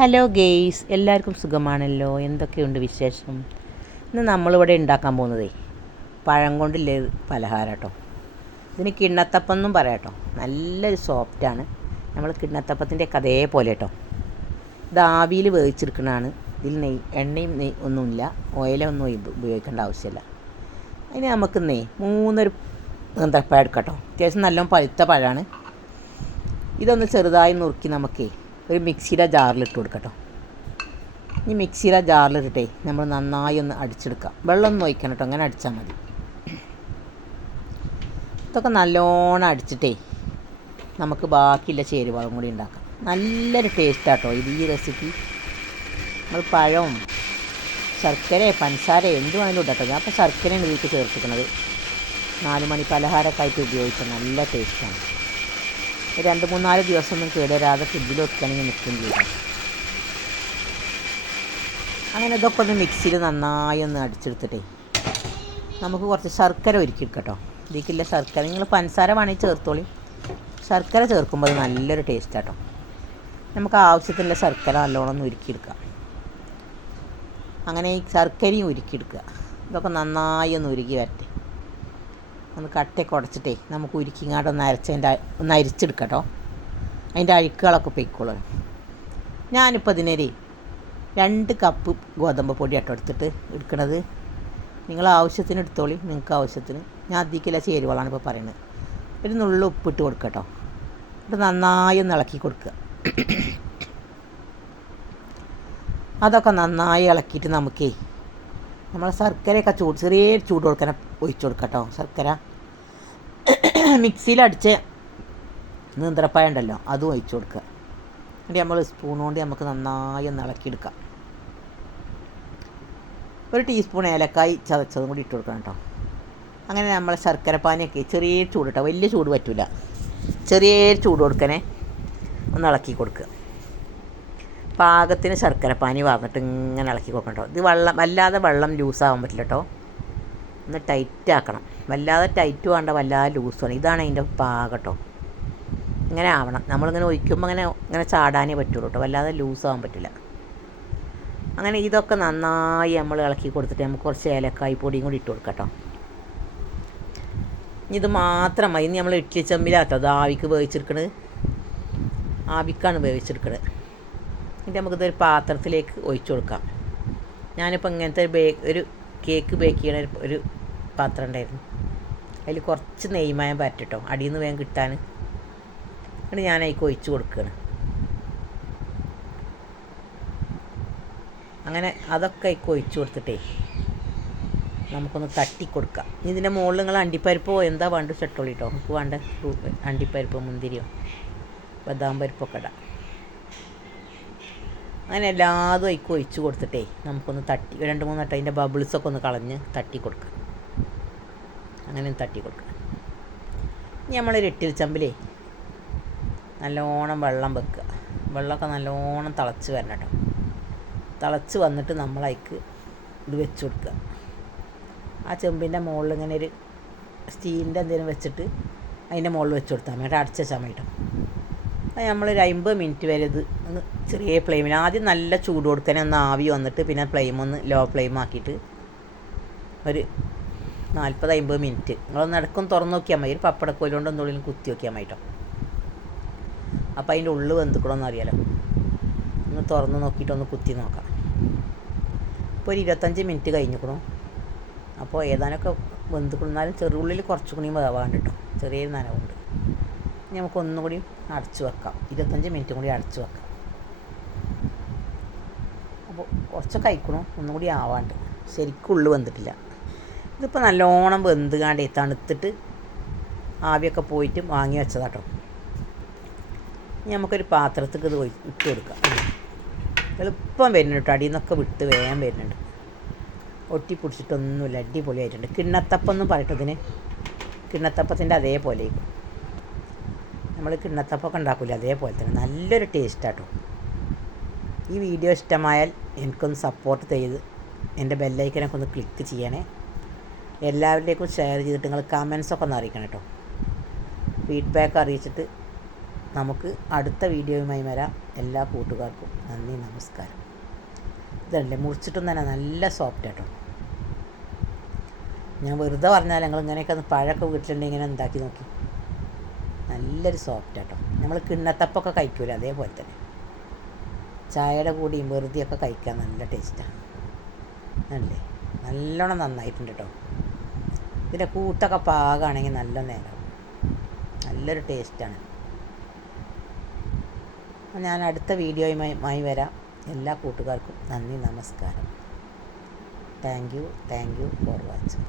Hello guys, എല്ലാവർക്കും സുഖമാണല്ലോ. എന്തൊക്കെയുണ്ട് വിശേഷം? ഇന്ന് നമ്മളിവിടെ ഉണ്ടാക്കാൻ പോകുന്നതേ പഴം കൊണ്ടുള്ള പലഹാരം കേട്ടോ. ഇതിന് കിണ്ണത്തപ്പം എന്നും പറയാം കേട്ടോ. നല്ലൊരു സോഫ്റ്റാണ്. നമ്മൾ കിണ്ണത്തപ്പത്തിൻ്റെ ഒക്കെ അതേപോലെ കേട്ടോ. ഇത് ആവിയിൽ വേവിച്ചെടുക്കുന്നതാണ്. ഇതിൽ എണ്ണയും ഒന്നുമില്ല, ഓയിലൊന്നും ഉപയോഗിക്കേണ്ട ആവശ്യമില്ല. അതിന് നമുക്ക് മൂന്നൊരു പഴം എടുക്കാം കേട്ടോ. അത്യാവശ്യം നല്ലോണം പഴുത്ത പഴമാണ്. ഇതൊന്ന് ചെറുതായി നുറുക്കി നമുക്കേ ഒരു മിക്സിയുടെ ജാറിലിട്ട് കൊടുക്കട്ടോ. ഈ മിക്സിയുടെ ജാറിലിട്ടേ നമ്മൾ നന്നായി ഒന്ന് അടിച്ചെടുക്കാം. വെള്ളമൊന്നും ഒഴിക്കണം കേട്ടോ, അങ്ങനെ അടിച്ചാൽ മതി. ഇതൊക്കെ നല്ലോണം അടിച്ചിട്ടേ നമുക്ക് ബാക്കിയുള്ള ചേരുവകളും കൂടി ഉണ്ടാക്കാം. നല്ലൊരു ടേസ്റ്റാട്ടോ ഇത്. ഈ റെസിപ്പി നമ്മൾ പഴവും ശർക്കര പഞ്ചസാര എന്ത് വേണമെങ്കിലും ഇടാട്ടോ. ഞാൻ അപ്പോൾ ശർക്കരയാണ് ഇതിലേക്ക് ചേർത്തിക്കുന്നത്. 4 മണി പലഹാരമൊക്കെ ആയിട്ട് ഉപയോഗിച്ചാൽ നല്ല ടേസ്റ്റാണ്. 2-3-4 ദിവസമൊന്നും കേടുവരാതെ ഫ്രിഡ്ജിൽ വെക്കുകയാണെങ്കിൽ നിൽക്കുകയും ചെയ്യും. അങ്ങനെ ഇതൊക്കെ ഒന്ന് മിക്സിയിൽ നന്നായി ഒന്ന് അടിച്ചെടുത്തിട്ടേ നമുക്ക് കുറച്ച് ശർക്കര ഒരുക്കിയെടുക്കാം കേട്ടോ. ഇതിലേക്കില്ല ശർക്കര നിങ്ങൾ പഞ്ചസാര വേണമെങ്കിൽ ചേർത്തോളി. ശർക്കര ചേർക്കുമ്പോൾ അത് നല്ലൊരു ടേസ്റ്റാട്ടോ. നമുക്ക് ആവശ്യത്തിനുള്ള ശർക്കര നല്ലോണം ഒന്ന് ഉരുക്കിയെടുക്കാം. അങ്ങനെ ഈ ശർക്കരയും ഉരുക്കിയെടുക്കുക. ഇതൊക്കെ നന്നായി ഒന്ന് ഉരുക്കി വരട്ടെ. ഒന്ന് കട്ടയൊക്കെ ഉടച്ചിട്ടേ നമുക്ക് ഉരുക്കിങ്ങാണ്ട് ഒന്ന് അരിച്ചെടുക്കാം കേട്ടോ. അതിൻ്റെ അഴുക്കുകളൊക്കെ പൊയ്ക്കോളും. ഞാനിപ്പോൾ ഇതിനൊരു 2 കപ്പ് ഗോതമ്പ് പൊടി കേട്ടോ എടുത്തിട്ട് എടുക്കണത്. നിങ്ങൾ ആവശ്യത്തിന് എടുത്തോളി, നിങ്ങൾക്ക് ആവശ്യത്തിന്. ഞാൻ അതിലേക്കുള്ള ചേരുവകളാണ് ഇപ്പോൾ പറയുന്നത്. ഒരു നുള്ളു ഉപ്പിട്ട് കൊടുക്കുക കേട്ടോ. എന്നിട്ട് നന്നായി ഒന്ന് ഇളക്കി കൊടുക്കുക. അതൊക്കെ നന്നായി ഇളക്കിയിട്ട് നമുക്കേ നമ്മൾ ശർക്കരയൊക്കെ ചെറിയ ചൂട് കൊടുക്കാൻ ഒഴിച്ചു കൊടുക്കാം കേട്ടോ. ശർക്കര മിക്സിയിലടിച്ച് നീന്ത്രപ്പഴം ഉണ്ടല്ലോ, അതും ഒഴിച്ചു കൊടുക്കുക. എന്നിട്ട് നമ്മൾ സ്പൂൺ കൊണ്ട് നമുക്ക് നന്നായി ഒന്ന് ഇളക്കിയെടുക്കാം. 1 ടീസ്പൂൺ ഏലക്കായ് ചതച്ചതും കൂടി ഇട്ട് കൊടുക്കണം കേട്ടോ. അങ്ങനെ നമ്മൾ ശർക്കരപ്പാനിയൊക്കെ ചെറിയ ചൂട് കേട്ടോ, വലിയ ചൂട് പറ്റില്ല. ചെറിയ ചൂട് കൊടുക്കണേ, ഒന്ന് ഇളക്കി കൊടുക്കുക. പാകത്തിന് ശർക്കരപ്പാനി വാർന്നിട്ട് ഇങ്ങനെ ഇളക്കി കൊടുക്കണം കേട്ടോ. ഇത് വല്ലാതെ വെള്ളം ലൂസാകാൻ പറ്റില്ല കേട്ടോ. ഒന്ന് ടൈറ്റ് ആക്കണം. വല്ലാതെ ടൈറ്റ് വേണ്ട, വല്ലാതെ ലൂസ് വേണം. ഇതാണ് അതിൻ്റെ പാകം കേട്ടോ. ഇങ്ങനെ ആവണം. നമ്മളിങ്ങനെ ഒഴിക്കുമ്പോൾ ഇങ്ങനെ ചാടാനേ പറ്റുള്ളൂ കേട്ടോ. വല്ലാതെ ലൂസാകാൻ പറ്റില്ല. അങ്ങനെ ഇതൊക്കെ നന്നായി നമ്മൾ ഇളക്കി കൊടുത്തിട്ട് നമുക്ക് കുറച്ച് ഏലക്കായ് പൊടിയും കൂടി ഇട്ട് കൊടുക്കാം കേട്ടോ. ഇത് മാത്രം മതി. ഇനി നമ്മൾ ഇഡ്ഡലി ചെമ്പിലാട്ടോ അത് ആവിക്ക് വേവിച്ചെടുക്കണത്. ആവിക്കാണ് വേവിച്ചെടുക്കണത്. എന്നിട്ട് നമുക്കിതൊരു പാത്രത്തിലേക്ക് ഒഴിച്ചു കൊടുക്കാം. ഞാനിപ്പോൾ ഇങ്ങനത്തെ ഒരു കേക്ക് ബേക്ക് ചെയ്യണ ഒരു പാത്രം ഉണ്ടായിരുന്നു. അതിൽ കുറച്ച് നെയ്മയം പരട്ടിട്ടോ, അടിയിൽ നിന്ന് വേഗം കിട്ടാൻ. എന്നിട്ട് ഞാൻ അതിലേക്ക് ഒഴിച്ച് കൊടുക്കുകയാണ്. അങ്ങനെ അതൊക്കെ അതിലേക്ക് ഒഴിച്ച് കൊടുത്തിട്ടേ നമുക്കൊന്ന് തട്ടി കൊടുക്കാം. ഇതിൻ്റെ മുകളിൽ നിങ്ങൾ അണ്ടിപ്പരിപ്പോ എന്താ വേണ്ട ചട്ടോളി കേട്ടോ. നമുക്ക് വേണ്ട അണ്ടിപ്പരിപ്പോ മുന്തിരിയോ ബദാം പരിപ്പൊക്കെ ഇടാം. അങ്ങനെ എല്ലാതും അതിലേക്ക് ഒഴിച്ച് കൊടുത്തിട്ടേ നമുക്കൊന്ന് തട്ടി 2-3 വട്ടം അതിൻ്റെ ബബിൾസൊക്കെ ഒന്ന് കളഞ്ഞ് തട്ടി കൊടുക്കാം. അങ്ങനെ തട്ടി കൊടുക്കാം. ഇനി നമ്മളൊരു ഇഡ്ഡലി ചെമ്പിലേ നല്ലോണം വെള്ളം വെക്കുക. വെള്ളമൊക്കെ നല്ലോണം തിളച്ച് വരണം കേട്ടോ. തിളച്ച് വന്നിട്ട് നമ്മളതിലേക്ക് ഇത് വെച്ച് കൊടുക്കുക. ആ ചെമ്പിൻ്റെ മുകളിൽ ഇങ്ങനെ ഒരു സ്റ്റീലിൻ്റെ എന്തെങ്കിലും വെച്ചിട്ട് അതിൻ്റെ മുകളിൽ വെച്ച് കൊടുത്താൽ മതി. അടച്ച ചമയിട്ടോ. അത് നമ്മളൊരു 50 മിനിറ്റ് വരെ ഇത് ഒന്ന് ചെറിയ ഫ്ലെയിമിൽ ആദ്യം നല്ല ചൂട് കൊടുക്കാൻ ഒന്ന് ആവി വന്നിട്ട് പിന്നെ ഫ്ലെയിം ഒന്ന് ലോ ഫ്ലെയിം ആക്കിയിട്ട് ഒരു 40-50 മിനിറ്റ് നിങ്ങളൊന്ന് ഇടയ്ക്കൊന്ന് തുറന്ന് നോക്കിയാൽ മതി. ഒരു പപ്പടക്കോലുകൊണ്ട് ഒന്നുള്ളിലും കുത്തി നോക്കിയാൽ മതി കേട്ടോ. അപ്പോൾ അതിൻ്റെ ഉള്ളിൽ വെന്തുക്കണമെന്ന് അറിയാലോ. ഒന്ന് തുറന്ന് നോക്കിയിട്ടൊന്ന് കുത്തി നോക്കാം. ഇപ്പോൾ ഒരു 25 മിനിറ്റ് കഴിഞ്ഞിക്കണു. അപ്പോൾ ഏതാനൊക്കെ വെന്തുക്കൊണ്ടാലും ചെറുള്ളിൽ കുറച്ചുകൂടി വേവാണ്ട് കേട്ടോ. ചെറിയൊരു നനവുണ്ട്. ഇനി നമുക്ക് ഒന്നും കൂടി അടച്ചു വെക്കാം. 25 മിനിറ്റും കൂടി അടച്ചു വെക്കാം. അപ്പോൾ കുറച്ചൊക്കെ കഴിക്കണോ, ഒന്നും കൂടി ആവാണ്ട്. ശരിക്കും ഉള്ളു വെന്തിട്ടില്ല. ഇതിപ്പോൾ നല്ലോണം വെന്തുകാണ്ടേ തണുത്തിട്ട് ആവിയൊക്കെ പോയിട്ട് വാങ്ങി വെച്ചതാട്ടോ. ഇനി നമുക്കൊരു പാത്രത്തേക്ക് ഇത് ഇട്ട് കൊടുക്കാം. എളുപ്പം വരുന്നുണ്ട് കേട്ടോ. അടിയിൽ നിന്നൊക്കെ വിട്ട് വേഗം വരുന്നുണ്ട്. ഒട്ടി പിടിച്ചിട്ടൊന്നുമില്ല. അടിപൊളിയായിട്ടുണ്ട്. കിണ്ണത്തപ്പം എന്നും പറയട്ടതിന്. കിണ്ണത്തപ്പത്തിൻ്റെ അതേപോലെ നമ്മൾ കിണ്ണത്തപ്പൊക്കെ ഉണ്ടാക്കില്ല, അതേപോലെ തന്നെ നല്ലൊരു ടേസ്റ്റാട്ടോ. ഈ വീഡിയോ ഇഷ്ടമായാൽ എനിക്കൊന്ന് സപ്പോർട്ട് ചെയ്ത് എൻ്റെ ബെല്ലൈക്കനൊക്കെ ഒന്ന് ക്ലിക്ക് ചെയ്യണേ. എല്ലാവരിലേക്കും ഷെയർ ചെയ്തിട്ട് നിങ്ങൾ കമൻസൊക്കെ ഒന്ന് അറിയിക്കണം കേട്ടോ. ഫീഡ്ബാക്ക് അറിയിച്ചിട്ട് നമുക്ക് അടുത്ത വീഡിയോയുമായി വരാം. എല്ലാ കൂട്ടുകാർക്കും നന്ദി, നമസ്കാരം. ഇതല്ലേ മുറിച്ചിട്ടും തന്നെ നല്ല സോഫ്റ്റ് കേട്ടോ. ഞാൻ വെറുതെ പറഞ്ഞാൽ ഞങ്ങൾ ഇങ്ങനെയൊക്കെ പഴമൊക്കെ വീട്ടിലുണ്ടെങ്കിൽ ഇങ്ങനെ ഉണ്ടാക്കി നോക്കി. നല്ലൊരു സോഫ്റ്റ് കേട്ടോ. നമ്മൾ കിണ്ണത്തപ്പൊക്കെ കഴിക്കൂല അതേപോലെ തന്നെ. ചായയുടെ കൂടിയും വെറുതെയൊക്കെ കഴിക്കാൻ നല്ല ടേസ്റ്റാണ്. അല്ലേ, നല്ലോണം നന്നായിട്ടുണ്ട് കേട്ടോ. ഇതിൻ്റെ കൂട്ടൊക്കെ പാകമാണെങ്കിൽ നല്ല നേരം നല്ലൊരു ടേസ്റ്റാണ്. ഞാൻ അടുത്ത വീഡിയോയുമായി വരാം. എല്ലാ കൂട്ടുകാർക്കും നന്ദി, നമസ്കാരം. Thank you for watching.